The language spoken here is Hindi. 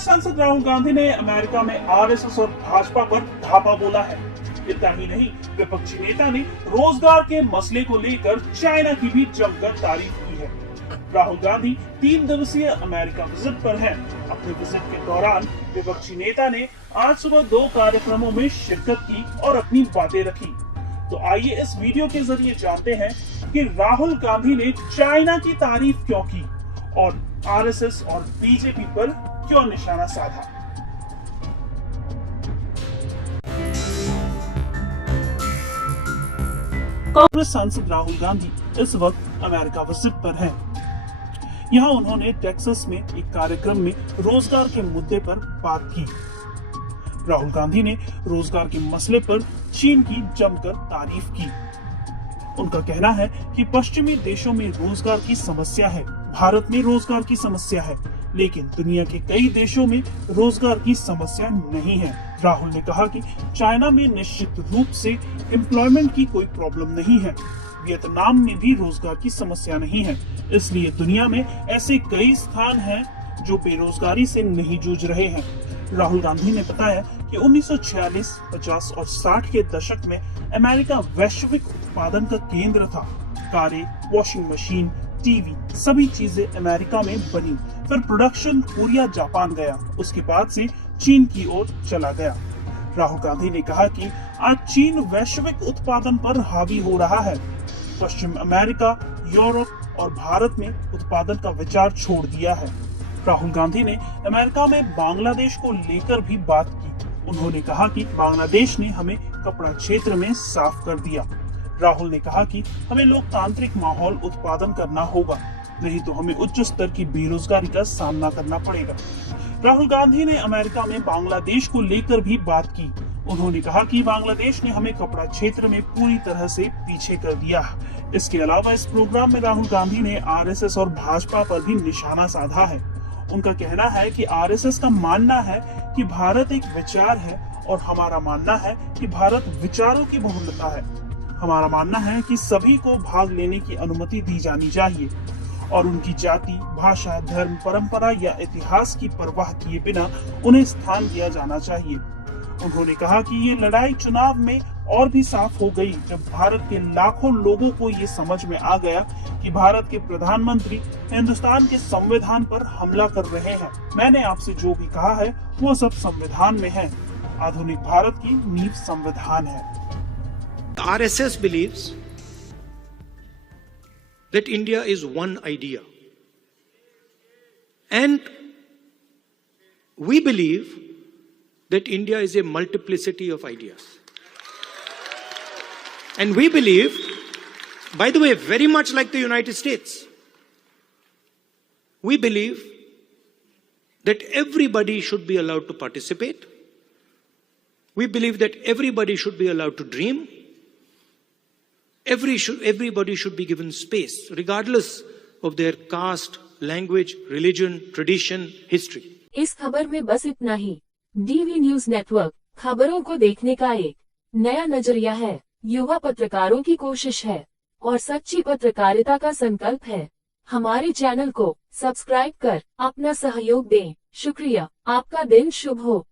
कांग्रेस सांसद राहुल गांधी ने अमेरिका में आरएसएस और भाजपा पर धावा बोला है। इतना ही नहीं, विपक्षी नेता ने रोजगार के मसले को लेकर चाइना की भी जमकर तारीफ की है। राहुल गांधी 3 दिवसीय अमेरिका विजिट पर हैं। अपने विजिट के दौरान विपक्षी नेता ने आज सुबह 2 कार्यक्रमों में शिरकत की और अपनी बातें रखी। तो आइए इस वीडियो के जरिए जानते हैं कि राहुल गांधी ने चाइना की तारीफ क्यों की और आरएसएस और बीजेपी पर क्यों निशाना साधा। कांग्रेस सांसद राहुल गांधी इस वक्त अमेरिका विजिट पर हैं। यहाँ उन्होंने टेक्सास में एक कार्यक्रम में रोजगार के मुद्दे पर बात की। राहुल गांधी ने रोजगार के मसले पर चीन की जमकर तारीफ की। उनका कहना है कि पश्चिमी देशों में रोजगार की समस्या है, भारत में रोजगार की समस्या है, लेकिन दुनिया के कई देशों में रोजगार की समस्या नहीं है। राहुल ने कहा कि चाइना में निश्चित रूप से एम्प्लॉयमेंट की कोई प्रॉब्लम नहीं है, वियतनाम में भी रोजगार की समस्या नहीं है, इसलिए दुनिया में ऐसे कई स्थान हैं जो बेरोजगारी से नहीं जूझ रहे हैं। राहुल गांधी ने बताया कि 1946, 50 और 60 के दशक में अमेरिका वैश्विक उत्पादन का केंद्र था। कारें, वॉशिंग मशीन, टीवी, सभी चीजें अमेरिका में बनी। फिर प्रोडक्शन कोरिया, जापान गया, उसके बाद से चीन की ओर चला गया। राहुल गांधी ने कहा कि आज चीन वैश्विक उत्पादन पर हावी हो रहा है। पश्चिम अमेरिका, यूरोप और भारत में उत्पादन का विचार छोड़ दिया है। राहुल गांधी ने अमेरिका में बांग्लादेश को लेकर भी बात की। उन्होंने कहा कि बांग्लादेश ने हमें कपड़ा क्षेत्र में साफ कर दिया। राहुल ने कहा कि हमें लोकतांत्रिक माहौल उत्पादन करना होगा, नहीं तो हमें उच्च स्तर की बेरोजगारी का सामना करना पड़ेगा। राहुल गांधी ने अमेरिका में बांग्लादेश को लेकर भी बात की। उन्होंने कहा कि बांग्लादेश ने हमें कपड़ा क्षेत्र में पूरी तरह से पीछे कर दिया। इसके अलावा इस प्रोग्राम में राहुल गांधी ने आरएसएस और भाजपा पर भी निशाना साधा है। उनका कहना है कि आरएसएस का मानना है कि भारत एक विचार है और हमारा मानना है कि भारत विचारों की बहुलता है। हमारा मानना है कि सभी को भाग लेने की अनुमति दी जानी चाहिए और उनकी जाति, भाषा, धर्म, परंपरा या इतिहास की परवाह किए बिना उन्हें स्थान दिया जाना चाहिए। उन्होंने कहा कि ये लड़ाई चुनाव में और भी साफ हो गई जब भारत के लाखों लोगों को ये समझ में आ गया कि भारत के प्रधानमंत्री हिंदुस्तान के संविधान पर हमला कर रहे हैं। मैंने आपसे जो भी कहा है वो सब संविधान में है। आधुनिक भारत की नींव संविधान है। RSS believes that India is one idea, and we believe that India is a multiplicity of ideas. And we believe, by the way, very much like the United States, we believe that everybody should be allowed to participate. We believe that everybody should be allowed to dream. Everybody should be given space, regardless of their caste, language, religion, tradition, history. इस खबर में बस इतना ही। डीवी न्यूज नेटवर्क खबरों को देखने का एक नया नजरिया है, युवा पत्रकारों की कोशिश है और सच्ची पत्रकारिता का संकल्प है। हमारे चैनल को सब्सक्राइब कर अपना सहयोग दें। शुक्रिया। आपका दिन शुभ हो।